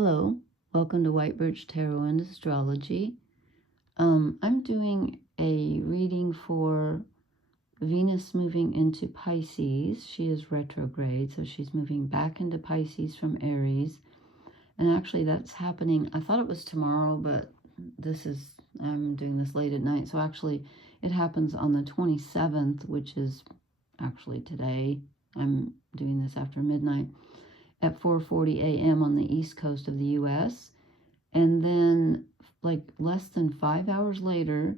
Hello, welcome to White Birch Tarot and Astrology. I'm doing a reading for Venus moving into Pisces. She is retrograde, so she's moving back into Pisces from Aries. And actually that's happening, I thought it was tomorrow, but I'm doing this late at night. So actually it happens on the 27th, which is actually today. I'm doing this after midnight at 4:40 a.m. on the east coast of the U.S. And then, like less than 5 hours later,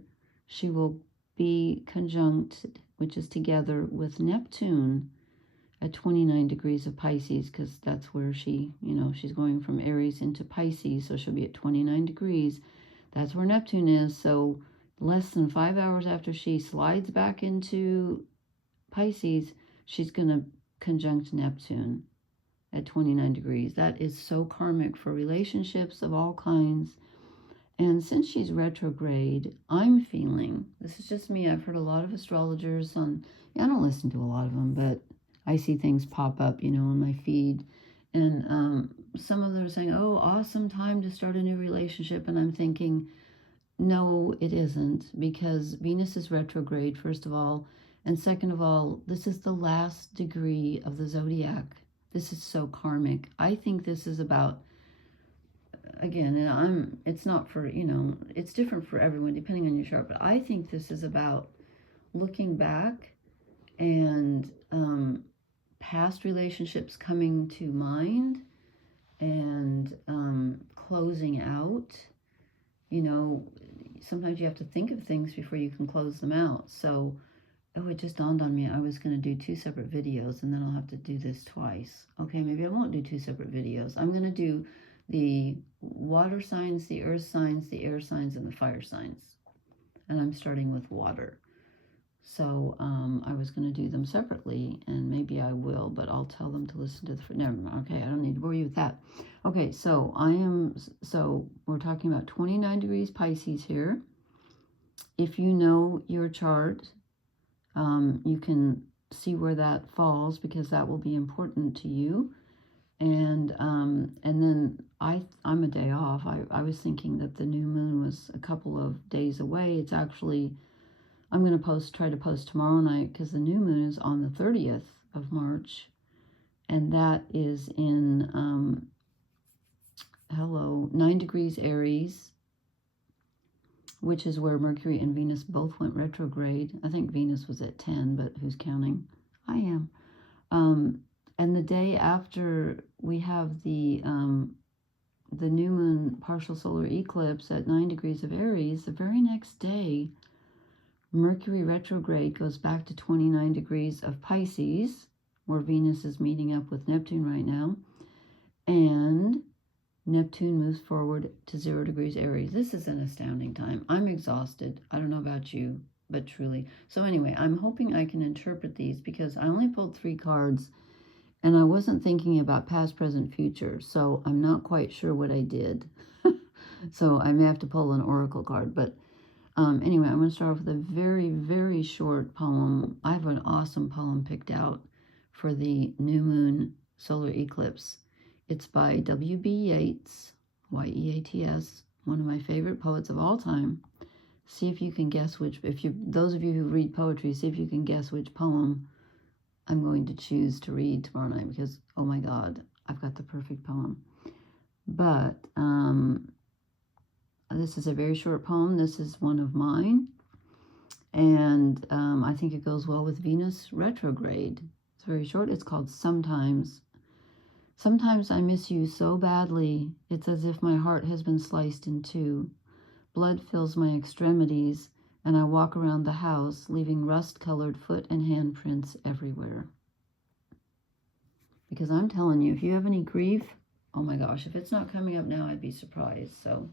she will be conjunct, which is together with Neptune at 29 degrees of Pisces, because that's where she's going from Aries into Pisces, so she'll be at 29 degrees. That's where Neptune is. So less than 5 hours after she slides back into Pisces, she's going to conjunct Neptune at 29 degrees. That is so karmic for relationships of all kinds. And since she's retrograde, I'm feeling, this is just me, I've heard a lot of astrologers I don't listen to a lot of them, but I see things pop up, on my feed. And some of them are saying, oh, awesome time to start a new relationship. And I'm thinking, no, it isn't, because Venus is retrograde, first of all. And second of all, this is the last degree of the zodiac. This is so karmic. I think this is about, again, it's not for, it's different for everyone depending on your chart, but I think this is about looking back and past relationships coming to mind and closing out. Sometimes you have to think of things before you can close them out. So it just dawned on me I was going to do 2 separate videos, and then I'll have to do this twice. Okay, maybe I won't do 2 separate videos. I'm going to do the water signs, the earth signs, the air signs, and the fire signs. And I'm starting with water. So I was going to do them separately, and maybe I will, but I'll tell them to listen to the... Never mind. Okay, I don't need to bore you with that. Okay, so we're talking about 29 degrees Pisces here. If you know your chart, you can see where that falls, because that will be important to you. And then I'm a day off. I was thinking that the new moon was a couple of days away. It's actually, I'm going to try to post tomorrow night, because the new moon is on the 30th of March, and that is in 9 degrees Aries, which is where Mercury and Venus both went retrograde. I think Venus was at 10, but who's counting? I am. And the day after we have the new moon partial solar eclipse at 9 degrees of Aries, the very next day, Mercury retrograde goes back to 29 degrees of Pisces, where Venus is meeting up with Neptune right now. And Neptune moves forward to 0 degrees Aries. This is an astounding time. I'm exhausted. I don't know about you, but truly. So anyway, I'm hoping I can interpret these, because I only pulled 3 cards, and I wasn't thinking about past, present, future. So I'm not quite sure what I did. So I may have to pull an oracle card. But anyway, I'm going to start off with a very, very short poem. I have an awesome poem picked out for the new moon solar eclipse. It's by W.B. Yeats, Y-E-A-T-S, one of my favorite poets of all time. See if you can guess those of you who read poetry, see if you can guess which poem I'm going to choose to read tomorrow night, because, oh my God, I've got the perfect poem. But this is a very short poem. This is one of mine, and I think it goes well with Venus retrograde. It's very short. It's called Sometimes. Sometimes I miss you so badly, it's as if my heart has been sliced in 2. Blood fills my extremities, and I walk around the house, leaving rust-colored foot and handprints everywhere. Because I'm telling you, if you have any grief, oh my gosh, if it's not coming up now, I'd be surprised. So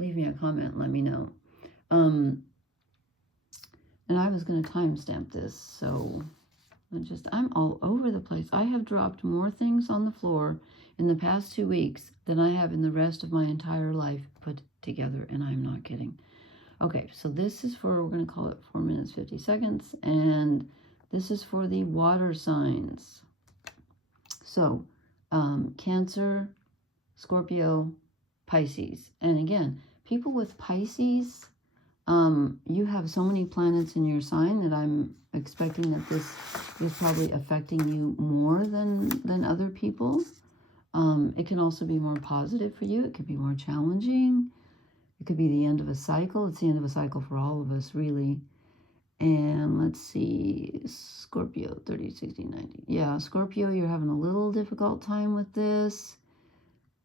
leave me a comment and let me know. And I was going to timestamp this, so... I'm all over the place. I have dropped more things on the floor in the past 2 weeks than I have in the rest of my entire life put together, and I'm not kidding. Okay, so this is for, we're going to call it 4 minutes, 50 seconds, and this is for the water signs. So, Cancer, Scorpio, Pisces. And again, people with Pisces, you have so many planets in your sign that I'm expecting that this is probably affecting you more than other people. It can also be more positive for you. It could be more challenging. It could be the end of a cycle. It's the end of a cycle for all of us, really. And let's see, Scorpio, 30, 60, 90. Yeah, Scorpio, you're having a little difficult time with this.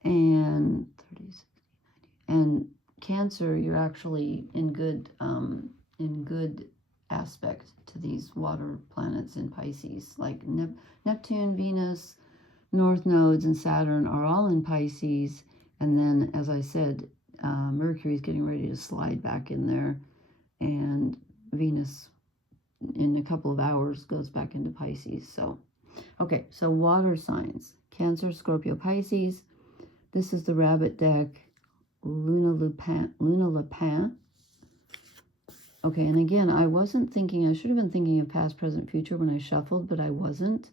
And 30, 60, 90. And Cancer, you're actually in good aspect to these water planets in Pisces. Like Neptune, Venus, North nodes, and Saturn are all in Pisces. And then, as I said, Mercury is getting ready to slide back in there. And Venus, in a couple of hours, goes back into Pisces. So, okay, so water signs. Cancer, Scorpio, Pisces. This is the rabbit deck. Luna Lapin. Okay, and again, I wasn't thinking, I should have been thinking of past, present, future when I shuffled, but I wasn't.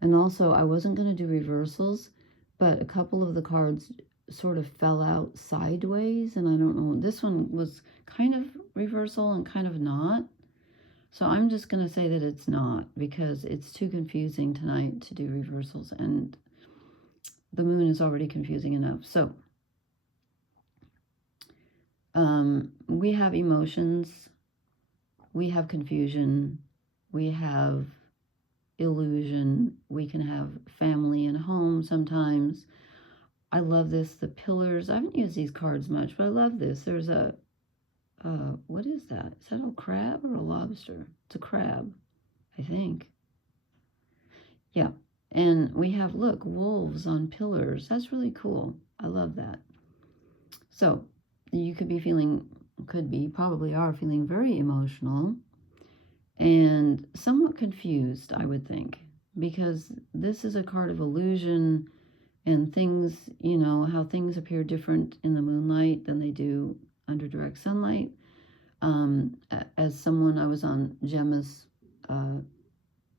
And also, I wasn't going to do reversals, but a couple of the cards sort of fell out sideways, and I don't know. This one was kind of reversal and kind of not. So I'm just going to say that it's not, because it's too confusing tonight to do reversals, and the moon is already confusing enough. So we have emotions, we have confusion, we have illusion, we can have family and home sometimes. I love this, the pillars. I haven't used these cards much, but I love this. There's a, what is that? Is that a crab or a lobster? It's a crab, I think. Yeah, and we have, look, wolves on pillars. That's really cool. I love that. So, you could be feeling, probably are feeling very emotional and somewhat confused, I would think, because this is a card of illusion and things, you know, how things appear different in the moonlight than they do under direct sunlight. As someone, I was on Gemma's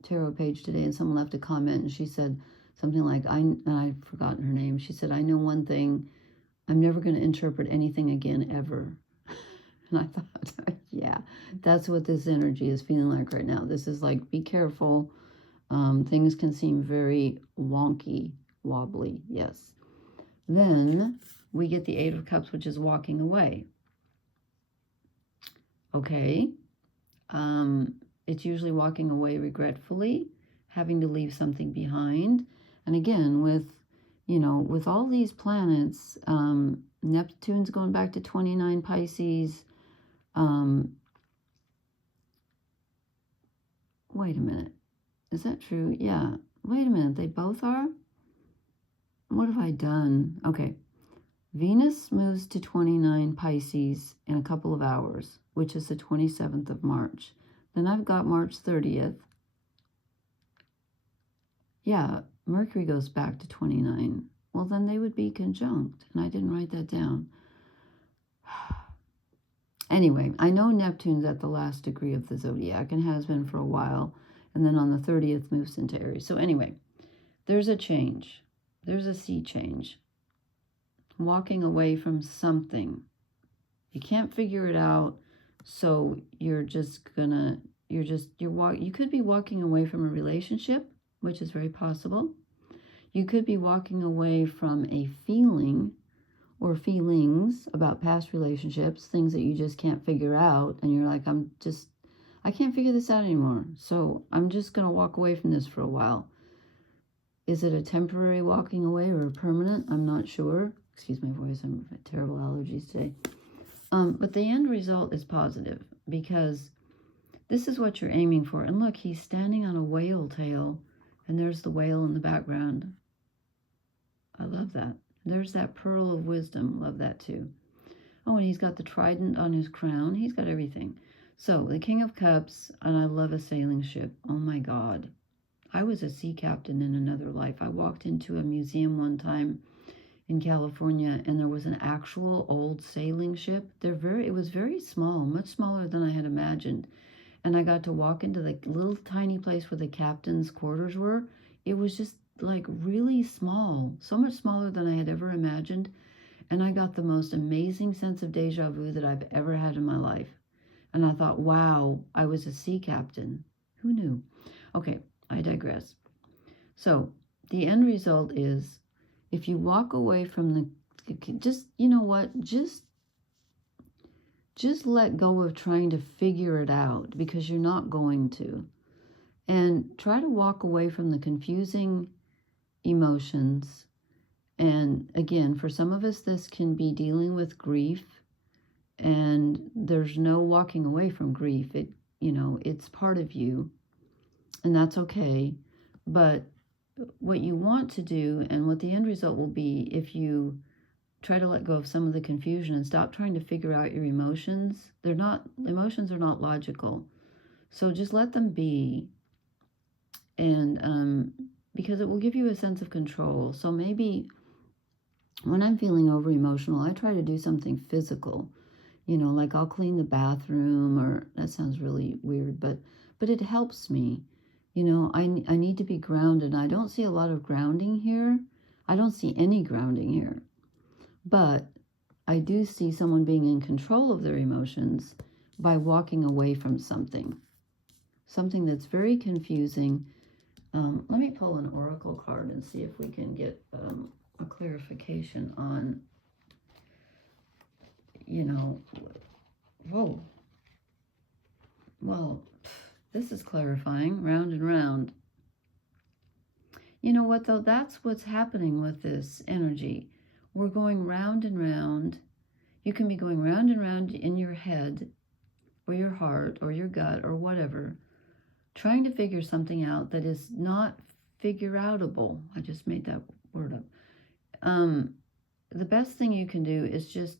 tarot page today, and someone left a comment, and she said something like, I've forgotten her name. She said, I know one thing, I'm never going to interpret anything again, ever. And I thought, yeah, that's what this energy is feeling like right now. This is like, be careful. Things can seem very wonky, wobbly, yes. Then we get the Eight of Cups, which is walking away. Okay. It's usually walking away regretfully, having to leave something behind. And again, with, you know, with all these planets, Neptune's going back to 29 Pisces. Wait a minute. Is that true? Yeah. Wait a minute. They both are? What have I done? Okay. Venus moves to 29 Pisces in a couple of hours, which is the 27th of March. Then I've got March 30th. Yeah, Mercury goes back to 29. Well, then they would be conjunct, and I didn't write that down. Anyway, I know Neptune's at the last degree of the zodiac and has been for a while, and then on the 30th moves into Aries. So anyway, there's a change. There's a sea change. Walking away from something. You can't figure it out, so you could be walking away from a relationship, which is very possible. You could be walking away from a feeling or feelings about past relationships, things that you just can't figure out, and you're like, I can't figure this out anymore, so I'm just going to walk away from this for a while. Is it a temporary walking away or a permanent? I'm not sure. Excuse my voice, I'm terrible allergies today. But the end result is positive, because this is what you're aiming for. And look, he's standing on a whale tail, and there's the whale in the background. I love that. There's that pearl of wisdom. Love that too. Oh, and he's got the trident on his crown. He's got everything. So, the King of Cups, and I love a sailing ship. Oh my God. I was a sea captain in another life. I walked into a museum one time in California, and there was an actual old sailing ship. It was very small, much smaller than I had imagined. And I got to walk into the little tiny place where the captain's quarters were. It was just like really small, so much smaller than I had ever imagined. And I got the most amazing sense of deja vu that I've ever had in my life. And I thought, wow, I was a sea captain. Who knew? Okay, I digress. So the end result is, if you walk away from the, just, you know what, just let go of trying to figure it out, because you're not going to. And try to walk away from the confusing emotions. And again, for some of us, this can be dealing with grief. And there's no walking away from grief. It, you know, it's part of you. And that's okay. But what you want to do, and what the end result will be, if you try to let go of some of the confusion and stop trying to figure out your emotions. Emotions are not logical. So just let them be. And because it will give you a sense of control. So maybe when I'm feeling over emotional, I try to do something physical. You know, like I'll clean the bathroom, or that sounds really weird, but it helps me. You know, I need to be grounded. I don't see a lot of grounding here. I don't see any grounding here. But I do see someone being in control of their emotions by walking away from something that's very confusing. Let me pull an oracle card and see if we can get a clarification on, you know, whoa. Well, this is clarifying, round and round. You know what, though? That's what's happening with this energy. We're going round and round. You can be going round and round in your head, or your heart, or your gut, or whatever, trying to figure something out that is not figure-outable. I just made that word up. The best thing you can do is just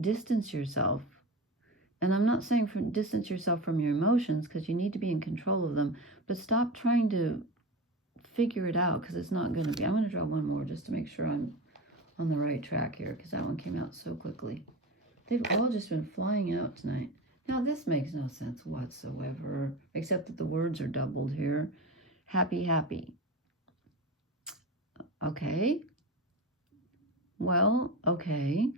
distance yourself. And I'm not saying distance yourself from your emotions, because you need to be in control of them, but stop trying to figure it out, because it's not going to be. I'm going to draw one more just to make sure I'm on the right track here, because that one came out so quickly. They've all just been flying out tonight. Now, this makes no sense whatsoever, except that the words are doubled here. Happy, happy. Okay. Well, okay.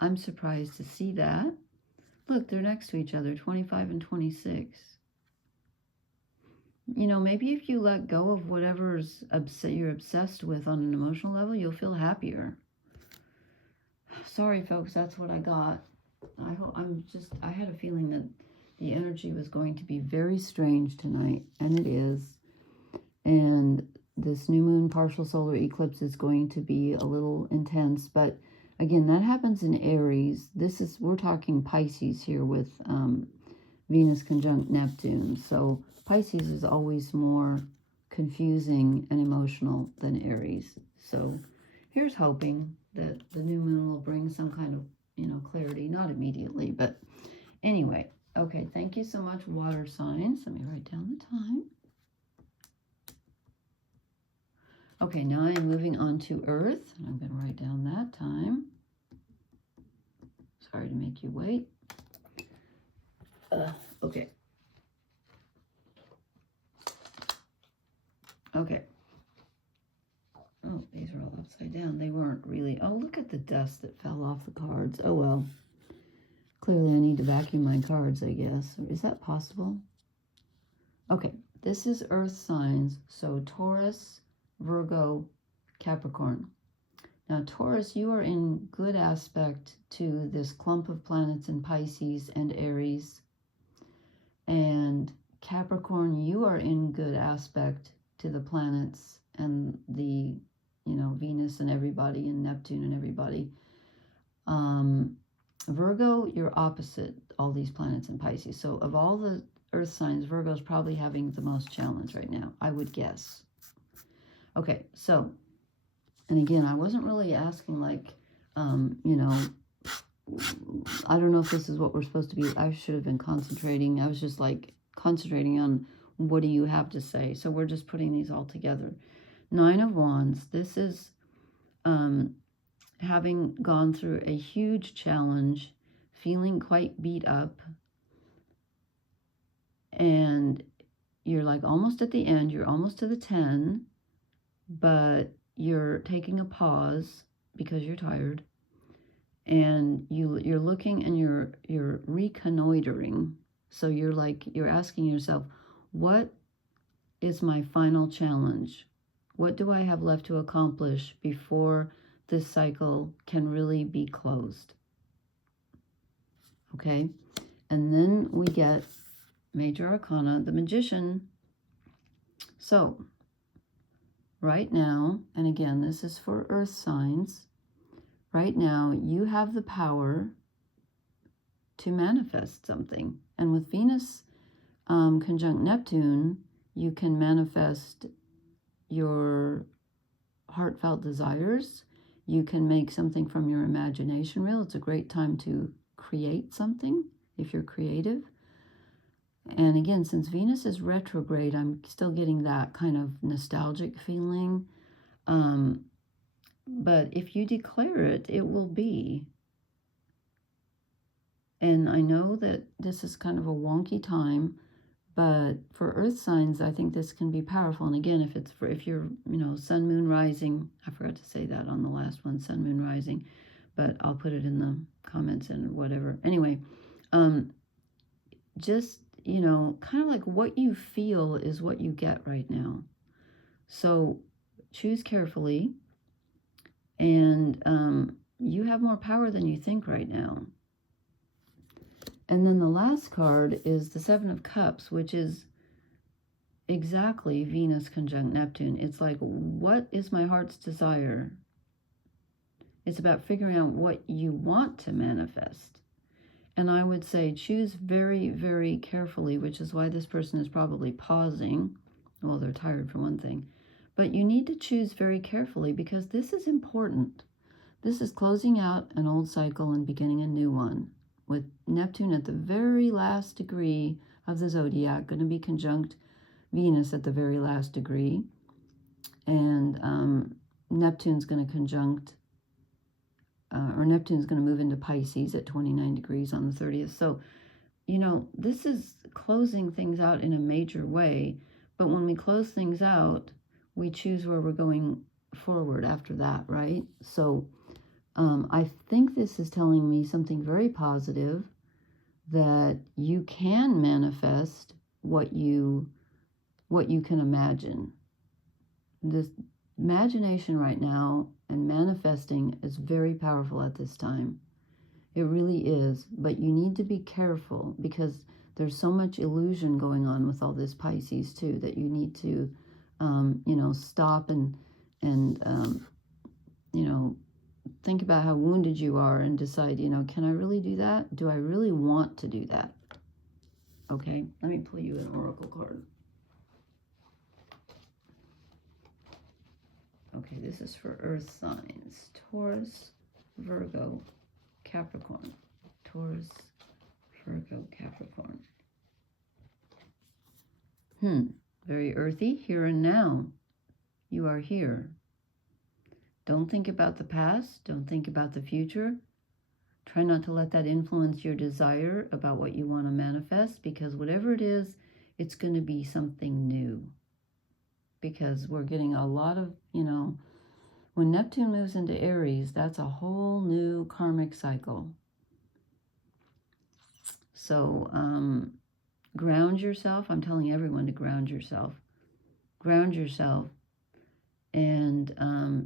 I'm surprised to see that. Look, they're next to each other, 25 and 26. You know, maybe if you let go of whatever's you're obsessed with on an emotional level, you'll feel happier. Sorry, folks, that's what I got. I had a feeling that the energy was going to be very strange tonight, and it is. And this new moon partial solar eclipse is going to be a little intense, but again, that happens in Aries. We're talking Pisces here with Venus conjunct Neptune. So Pisces is always more confusing and emotional than Aries. So here's hoping that the new moon will bring some kind of, you know, clarity. Not immediately, but anyway. Okay, thank you so much, water signs. Let me write down the time. Okay, now I'm moving on to Earth. I'm going to write down that time. Sorry to make you wait. Okay. Okay. Oh, these are all upside down. They weren't really. Oh, look at the dust that fell off the cards. Oh, well. Clearly, I need to vacuum my cards, I guess. Is that possible? Okay. This is Earth signs. So Taurus, Virgo, Capricorn. Now, Taurus, you are in good aspect to this clump of planets in Pisces and Aries. And Capricorn, you are in good aspect to the planets and the, you know, Venus and everybody, and Neptune and everybody. Virgo, you're opposite all these planets in Pisces. So of all the Earth signs, Virgo's probably having the most challenge right now, I would guess. Okay, so, and again, I wasn't really asking like, you know, I don't know if this is what we're supposed to be. I should have been concentrating. I was just like concentrating on what do you have to say. So we're just putting these all together. Nine of Wands. This is having gone through a huge challenge, feeling quite beat up. And you're like almost at the end, you're almost to the 10, but you're taking a pause because you're tired, and you're looking and you're reconnoitering. So you're asking yourself, what is my final challenge? What do I have left to accomplish before this cycle can really be closed? Okay, and then we get Major Arcana, the Magician. So right now, and again, this is for earth signs, right now you have the power to manifest something. And with Venus conjunct Neptune, you can manifest your heartfelt desires. You can make something from your imagination real. It's a great time to create something if you're creative. And again, since Venus is retrograde, I'm still getting that kind of nostalgic feeling. But if you declare it, it will be. And I know that this is kind of a wonky time, but for earth signs, I think this can be powerful. And again, if you're, sun, moon, rising, I forgot to say that on the last one, sun, moon, rising, but I'll put it in the comments and whatever. Anyway, just, kind of like what you feel is what you get right now. So choose carefully, and you have more power than you think right now. And then the last card is the Seven of Cups, which is exactly Venus conjunct Neptune. It's like, what is my heart's desire? It's about figuring out what you want to manifest. And I would say choose very, very carefully, which is why this person is probably pausing. Well, they're tired for one thing. But you need to choose very carefully because this is important. This is closing out an old cycle and beginning a new one, with Neptune at the very last degree of the zodiac, going to be conjunct Venus at the very last degree. And Neptune's going to conjunct, or Neptune's going to move into Pisces at 29 degrees on the 30th. So, this is closing things out in a major way. But when we close things out, we choose where we're going forward after that, right? So I think this is telling me something very positive, that you can manifest what you can imagine. This imagination right now and manifesting is very powerful at this time. It really is, but you need to be careful because there's so much illusion going on with all this Pisces too, that you need to stop and think about how wounded you are and decide, can I really do that? Do I really want to do that? Okay, let me pull you an oracle card. Okay, this is for earth signs. Taurus, Virgo, Capricorn. Taurus, Virgo, Capricorn. Very earthy, here and now. You are here. Don't think about the past. Don't think about the future. Try not to let that influence your desire about what you want to manifest, because whatever it is, it's going to be something new. Because we're getting a lot of, when Neptune moves into Aries, that's a whole new karmic cycle. So ground yourself. I'm telling everyone to ground yourself. Ground yourself. And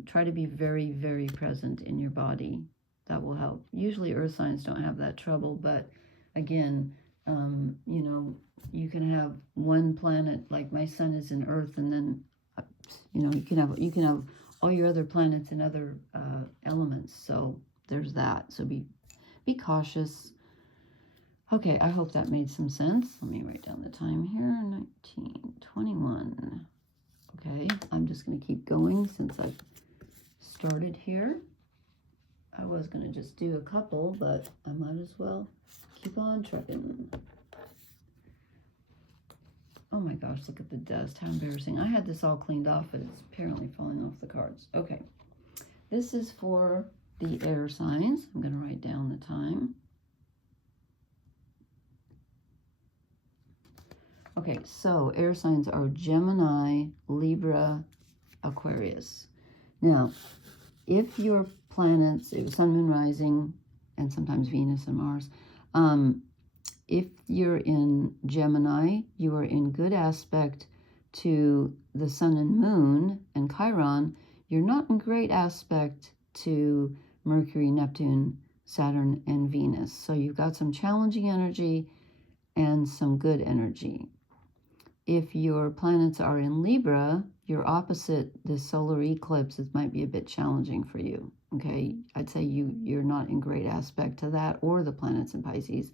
try to be very, very present in your body. That will help. Usually earth signs don't have that trouble, but again, you can have one planet, like my sun is in earth, and then, you can have all your other planets in other elements. So there's that. So be cautious. Okay, I hope that made some sense. Let me write down the time here, 19:21. Okay, I'm just going to keep going since I've started here. I was going to just do a couple, but I might as well keep on trucking. Oh my gosh, look at the dust. How embarrassing. I had this all cleaned off, but it's apparently falling off the cards. Okay, this is for the air signs. I'm going to write down the time. Okay, so air signs are Gemini, Libra, Aquarius. Now, if your planets, Sun, Moon, Rising, and sometimes Venus and Mars, if you're in Gemini, you are in good aspect to the Sun and Moon and Chiron. You're not in great aspect to Mercury, Neptune, Saturn, and Venus. So you've got some challenging energy and some good energy. If your planets are in Libra, you're opposite the solar eclipse. It might be a bit challenging for you. Okay, I'd say you're not in great aspect to that or the planets in Pisces.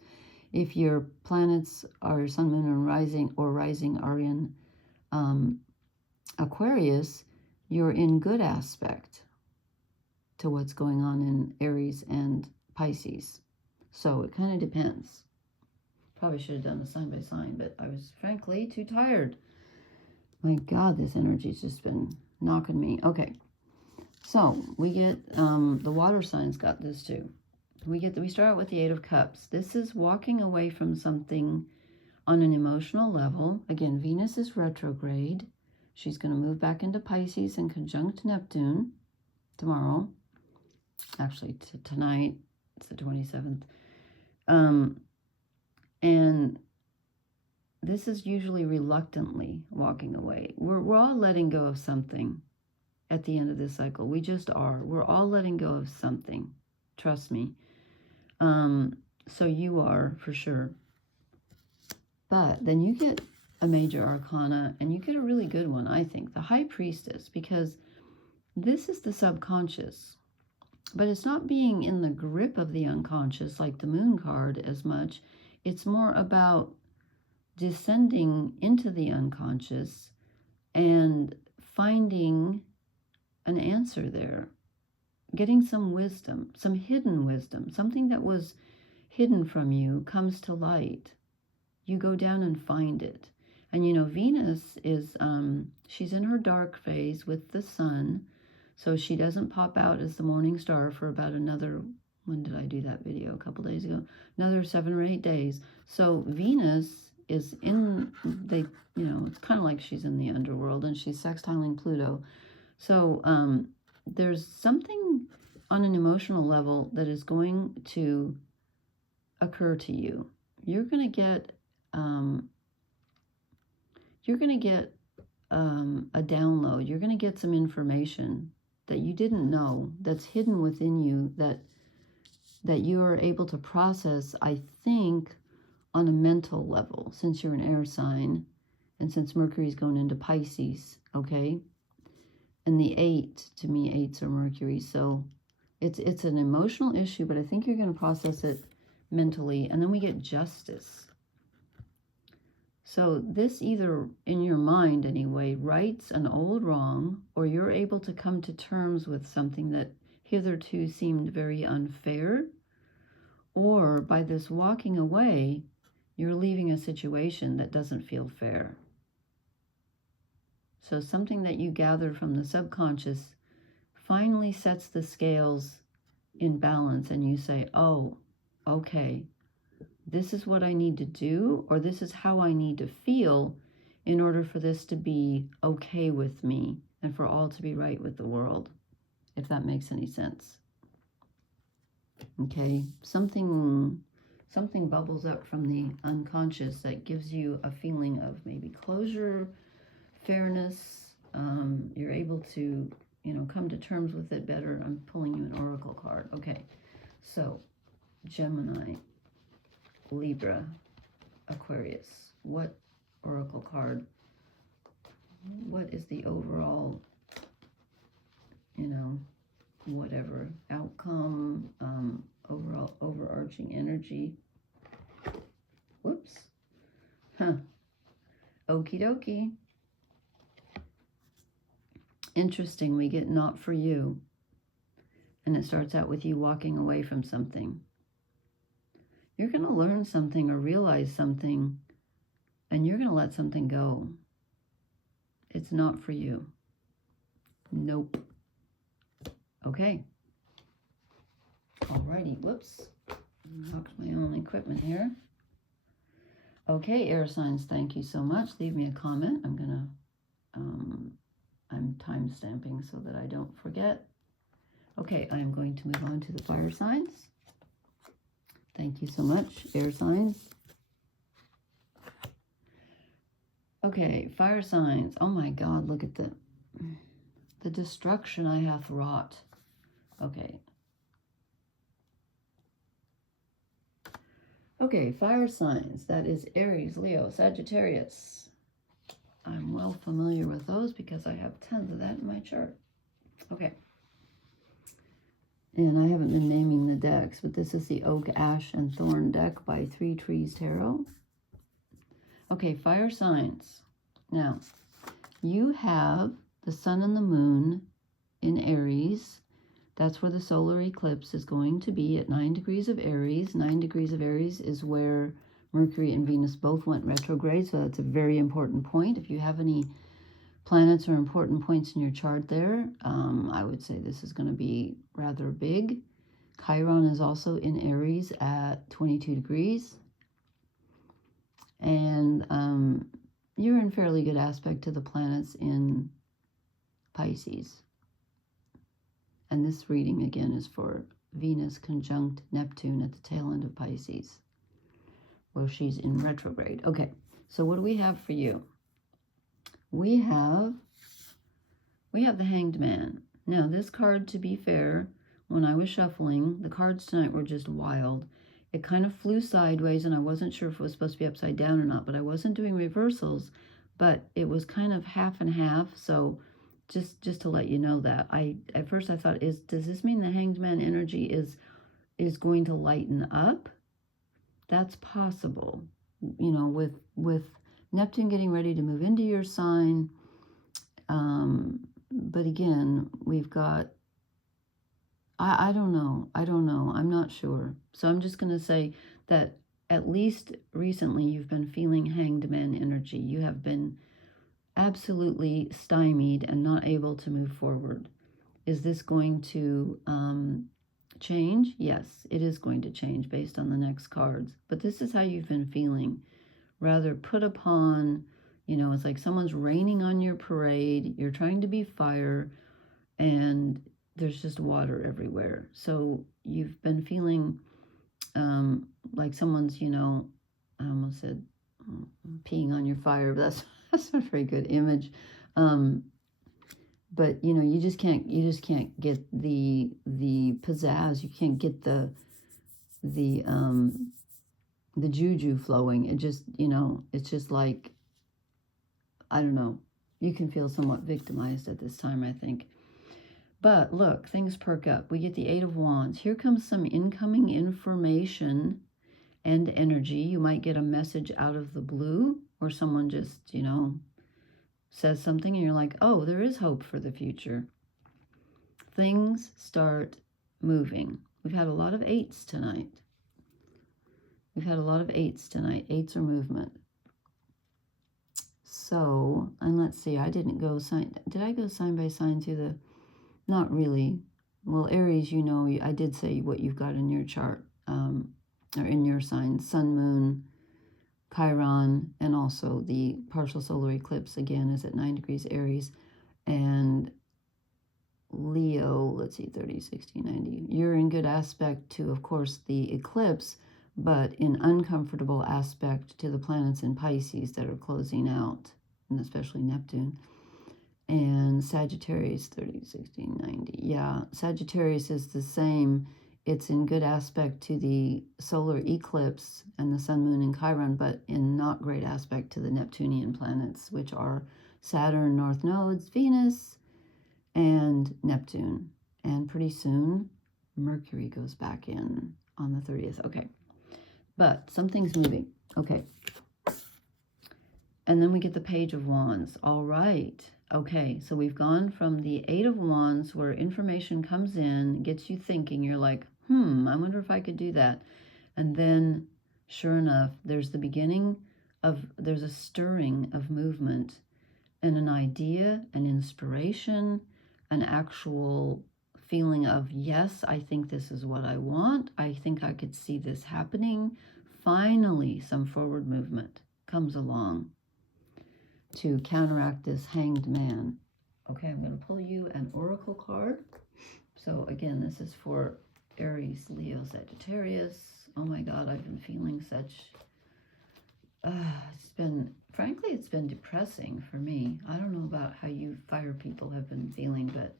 If your planets are Sun, Moon, and Rising are in Aquarius, you're in good aspect to what's going on in Aries and Pisces. So it kind of depends. Probably should have done a sign by sign, but I was frankly too tired. My God, this energy's just been knocking me. Okay, so we get the water signs got this too. We start with the Eight of Cups. This is walking away from something on an emotional level. Again, Venus is retrograde. She's going to move back into Pisces and conjunct Neptune tomorrow. Actually, tonight. It's the 27th. And this is usually reluctantly walking away. We're all letting go of something at the end of this cycle. We just are. We're all letting go of something. Trust me. So you are, for sure. But then you get a major arcana, and you get a really good one, I think, the High Priestess, because this is the subconscious. But it's not being in the grip of the unconscious like the Moon card as much. It's more about descending into the unconscious and finding an answer there. Getting some wisdom, some hidden wisdom, something that was hidden from you comes to light. You go down and find it. And you know, Venus is, she's in her dark phase with the sun. So she doesn't pop out as the morning star for about another, when did I do that video? A couple days ago. Another 7 or 8 days. So Venus is in, it's kind of like she's in the underworld, and she's sextiling Pluto. So there's something on an emotional level that is going to occur to you. You're going to get a download. You're going to get some information that you didn't know, that's hidden within you, that you are able to process, I think, on a mental level, since you're an air sign, and since Mercury's going into Pisces, okay? And the 8, to me, 8s are Mercury, so it's an emotional issue, but I think you're going to process it mentally. And then we get Justice. So this either, in your mind anyway, rights an old wrong, or you're able to come to terms with something that hitherto seemed very unfair, or by this walking away, you're leaving a situation that doesn't feel fair. So something that you gathered from the subconscious finally sets the scales in balance, and you say, oh, okay, this is what I need to do, or this is how I need to feel in order for this to be okay with me and for all to be right with the world, if that makes any sense. Okay, something bubbles up from the unconscious that gives you a feeling of maybe closure, fairness. You're able to, come to terms with it better. I'm pulling you an oracle card. Okay, so Gemini, Libra, Aquarius. What oracle card? What is the overall, whatever outcome, overall overarching energy? Whoops. Huh. Okie dokie. Interesting, we get not for you. And it starts out with you walking away from something. You're going to learn something or realize something, and you're going to let something go. It's not for you. Nope. Okay. Alrighty, whoops. Knocked my own equipment here. Okay, air signs, thank you so much. Leave me a comment. I'm time stamping so that I don't forget. Okay, I'm going to move on to the fire signs. Thank you so much, air signs. Okay, fire signs. Oh my God, look at the destruction I hath wrought. Okay. Okay, fire signs. That is Aries, Leo, Sagittarius. I'm well familiar with those because I have tons of that in my chart. Okay. And I haven't been naming the decks, but this is the Oak, Ash, and Thorn deck by Three Trees Tarot. Okay, fire signs. Now, you have the sun and the moon in Aries. That's where the solar eclipse is going to be at 9 degrees of Aries. 9 degrees of Aries is where Mercury and Venus both went retrograde, so that's a very important point. If you have any planets or important points in your chart there, I would say this is going to be rather big. Chiron is also in Aries at 22 degrees. And you're in fairly good aspect to the planets in Pisces. And this reading, again, is for Venus conjunct Neptune at the tail end of Pisces, where she's in retrograde. Okay, so what do we have for you? We have the Hanged Man. Now, this card, to be fair, when I was shuffling, the cards tonight were just wild. It kind of flew sideways, and I wasn't sure if it was supposed to be upside down or not, but I wasn't doing reversals, but it was kind of half and half, so just to let you know that. At first I thought, does this mean the Hanged Man energy is going to lighten up? That's possible. You know, with Neptune getting ready to move into your sign, but again, we've got, I don't know. I'm not sure. So I'm just going to say that at least recently you've been feeling Hanged Man energy. You have been absolutely stymied and not able to move forward. Is this going to change? Yes, it is going to change based on the next cards. But this is how you've been feeling. Rather put upon, you know, it's like someone's raining on your parade. You're trying to be fire, and there's just water everywhere. So you've been feeling like someone's, you know, I almost said peeing on your fire, but that's not a very good image. But you know, you just can't get the pizzazz. You can't get the juju flowing. It just, you know, it's just like, I don't know. You can feel somewhat victimized at this time, I think. But look, things perk up. We get the Eight of Wands. Here comes some incoming information and energy. You might get a message out of the blue, or someone just, you know, says something and you're like, oh, there is hope for the future. Things start moving. We've had a lot of eights tonight. Eights are movement. So, and let's see, I didn't go sign. Did I go sign by sign through the, not really. Well, Aries, you know, I did say what you've got in your chart, or in your sign, Sun, Moon, Chiron, and also the partial solar eclipse, again, is at 9 degrees Aries. And Leo, let's see, 30, 60, 90. You're in good aspect to, of course, the eclipse, but in uncomfortable aspect to the planets in Pisces that are closing out, and especially Neptune. And Sagittarius, 30, 60, 90. Yeah, Sagittarius is the same. It's in good aspect to the solar eclipse and the sun, moon, and Chiron, but in not great aspect to the Neptunian planets, which are Saturn, North Nodes, Venus, and Neptune. And pretty soon, Mercury goes back in on the 30th. Okay, but something's moving. Okay. And then we get the Page of Wands. All right. Okay, so we've gone from the Eight of Wands, where information comes in, gets you thinking. You're like, I wonder if I could do that. And then, sure enough, there's the beginning of, there's a stirring of movement and an idea, an inspiration, an actual feeling of, yes, I think this is what I want. I think I could see this happening. finally some forward movement comes along to counteract this Hanged Man. Okay, I'm going to pull you an oracle card. So again, this is for Aries, Leo, Sagittarius. Oh my God, I've been feeling such... frankly, it's been depressing for me. I don't know about how you fire people have been feeling, but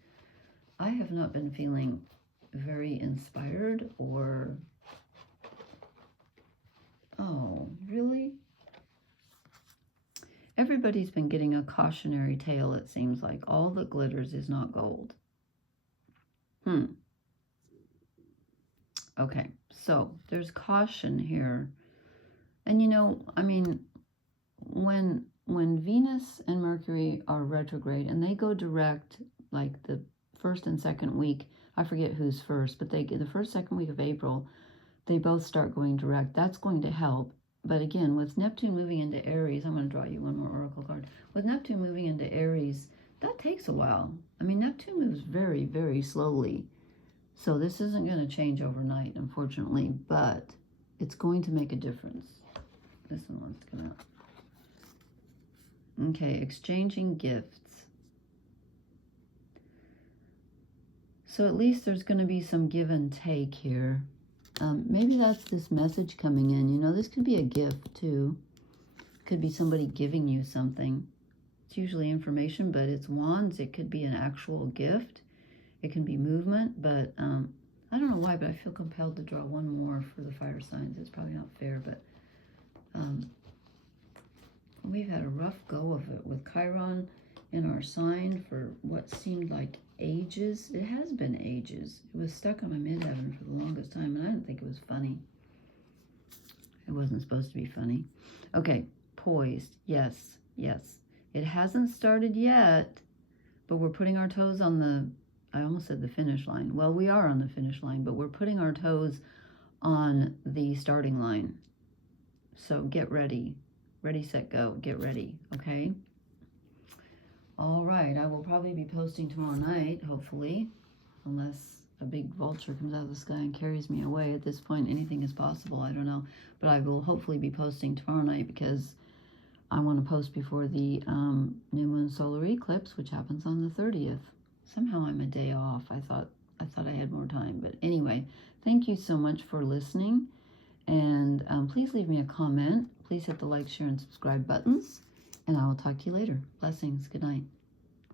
I have not been feeling very inspired or... Oh, really? Everybody's been getting a cautionary tale, it seems like. All that glitters is not gold. Okay, so there's caution here. And you know, I mean, when Venus and Mercury are retrograde and they go direct, like the first and second week, I forget who's first, but they get the first, second week of April, they both start going direct. That's going to help. But again, with Neptune moving into Aries, I'm going to draw you one more oracle card. With Neptune moving into Aries, that takes a while. I mean, Neptune moves very, very slowly. So this isn't going to change overnight, unfortunately, but it's going to make a difference. This one wants to come out. Okay, exchanging gifts. So at least there's going to be some give and take here. Maybe that's this message coming in. You know, this could be a gift too. Could be somebody giving you something. It's usually information, but it's wands. It could be an actual gift. It can be movement, but I don't know why, but I feel compelled to draw one more for the fire signs. It's probably not fair, but we've had a rough go of it with Chiron in our sign for what seemed like ages. It has been ages. It was stuck on my midheaven for the longest time, and I didn't think it was funny. It wasn't supposed to be funny. Okay, poised. Yes, yes. It hasn't started yet, but we're putting our toes on the... I almost said the finish line. Well, we are on the finish line, but we're putting our toes on the starting line. So get ready. Ready, set, go. Get ready, okay? All right, I will probably be posting tomorrow night, hopefully, unless a big vulture comes out of the sky and carries me away. At this point, anything is possible. I don't know. But I will hopefully be posting tomorrow night because I want to post before the new moon solar eclipse, which happens on the 30th. Somehow I'm a day off. I thought I had more time. But anyway, thank you so much for listening. And please leave me a comment. Please hit the like, share, and subscribe buttons. And I will talk to you later. Blessings. Good night.